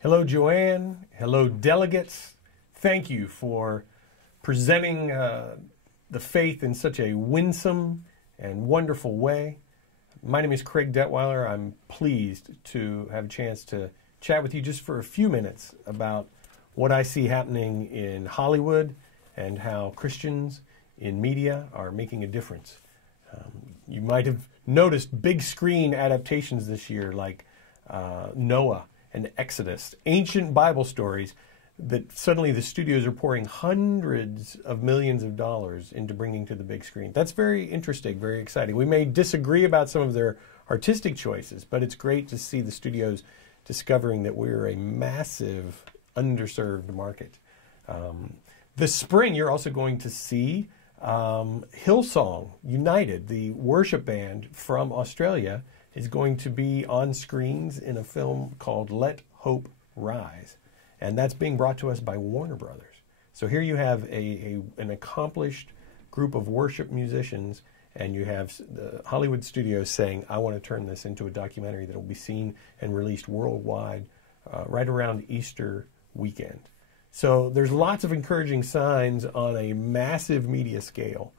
Hello, Joanne. Hello, delegates. Thank you for presenting the faith in such a winsome and wonderful way. My name is Craig Detweiler. I'm pleased to have a chance to chat with you just for a few minutes about what I see happening in Hollywood and how Christians in media are making a difference. You might have noticed big screen adaptations this year like Noah and Exodus, ancient Bible stories that suddenly the studios are pouring hundreds of millions of dollars into bringing to the big screen. That's very interesting, very exciting. We may disagree about some of their artistic choices, but it's great to see the studios discovering that we're a massive underserved market. This spring, you're also going to see Hillsong UNITED, the worship band from Australia, is going to be on screens in a film called Let Hope Rise. And that's being brought to us by Warner Brothers. So here you have an accomplished group of worship musicians, and you have the Hollywood studios saying, I want to turn this into a documentary that will be seen and released worldwide right around Easter weekend. So there's lots of encouraging signs on a massive media scale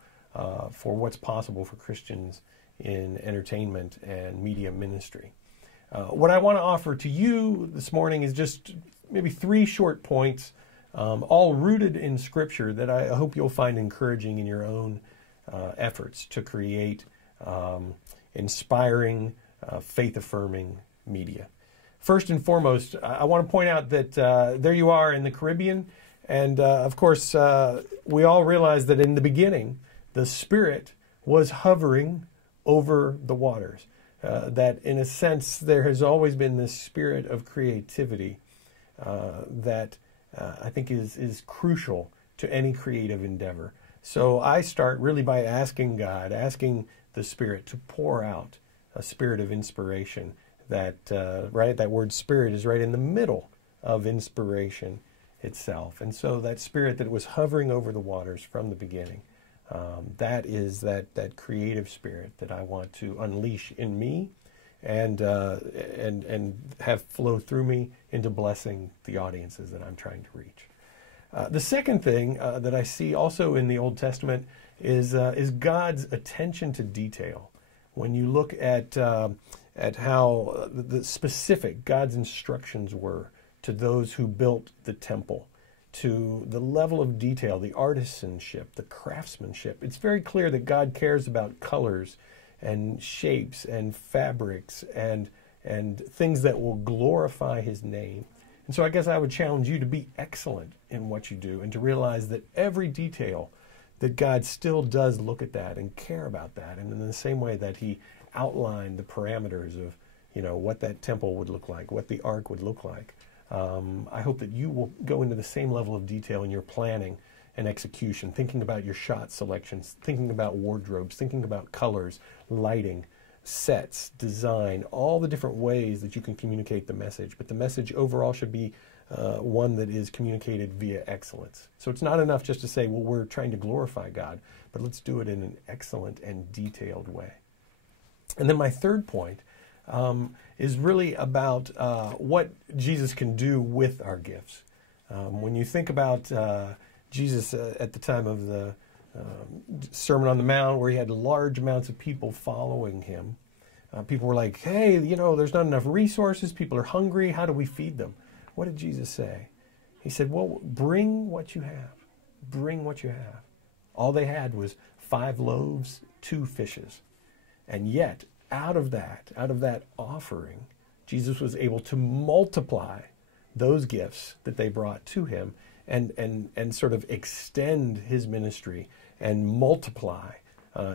for what's possible for Christians in entertainment and media ministry. What I want to offer to you this morning is just maybe 3 short points, all rooted in Scripture, that I hope you'll find encouraging in your own efforts to create inspiring, faith-affirming media. First and foremost, I want to point out that there you are in the Caribbean, and of course, we all realize that in the beginning, the Spirit was hovering over the waters. That in a sense, there has always been this spirit of creativity that I think is crucial to any creative endeavor. So I start really by asking God, asking the Spirit to pour out a spirit of inspiration. That that word spirit is right in the middle of inspiration itself. And so that spirit that was hovering over the waters from the beginning, that is that creative spirit that I want to unleash in me and have flow through me into blessing the audiences that I'm trying to reach. The second thing that I see also in the Old Testament is God's attention to detail. When you look at how the specific God's instructions were to those who built the temple, to the level of detail, the artisanship, the craftsmanship, it's very clear that God cares about colors and shapes and fabrics and things that will glorify His name. And so I guess I would challenge you to be excellent in what you do and to realize that every detail, that God still does look at that and care about that. And in the same way that He outlined the parameters of, what that temple would look like, what the ark would look like. I hope that you will go into the same level of detail in your planning and execution, thinking about your shot selections, thinking about wardrobes, thinking about colors, lighting, sets, design, all the different ways that you can communicate the message. But the message overall should be one that is communicated via excellence. So it's not enough just to say, well, we're trying to glorify God, but let's do it in an excellent and detailed way. And then my third point is really about what Jesus can do with our gifts. When you think about Jesus at the time of the Sermon on the Mount, where He had large amounts of people following Him, people were like, hey, there's not enough resources, people are hungry, how do we feed them? What did Jesus say? He said, well, bring what you have. Bring what you have. All they had was 5 loaves, 2 fishes. And yet, out of that offering, Jesus was able to multiply those gifts that they brought to Him and sort of extend His ministry and multiply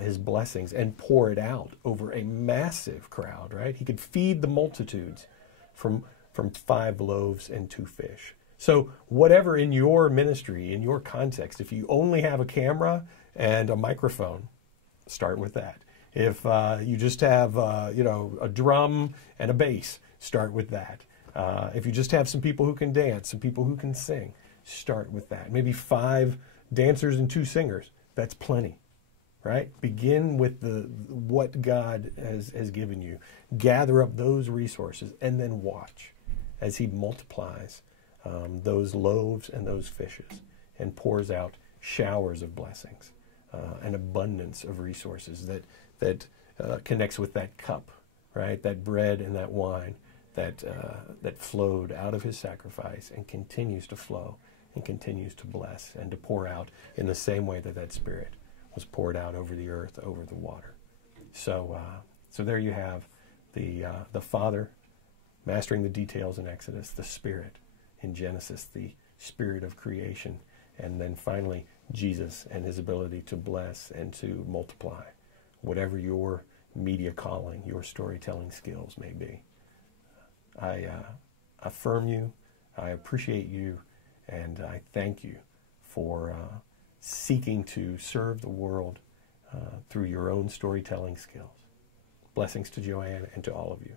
His blessings and pour it out over a massive crowd, right? He could feed the multitudes from 5 loaves and 2 fish. So whatever in your ministry, in your context, if you only have a camera and a microphone, start with that. If you just have, a drum and a bass, start with that. If you just have some people who can dance, some people who can sing, start with that. Maybe 5 dancers and 2 singers. That's plenty, right? Begin with what God has given you. Gather up those resources and then watch. as he multiplies those loaves and those fishes and pours out showers of blessings, an abundance of resources that connects with that cup, right? That bread and that wine that flowed out of his sacrifice and continues to flow and continues to bless and to pour out in the same way that Spirit was poured out over the earth, over the water. So there you have the Father mastering the details in Exodus, the Spirit in Genesis, the Spirit of creation, and then finally Jesus and his ability to bless and to multiply, whatever your media calling, your storytelling skills may be. I affirm you, I appreciate you, and I thank you for seeking to serve the world through your own storytelling skills. Blessings to Joanne and to all of you.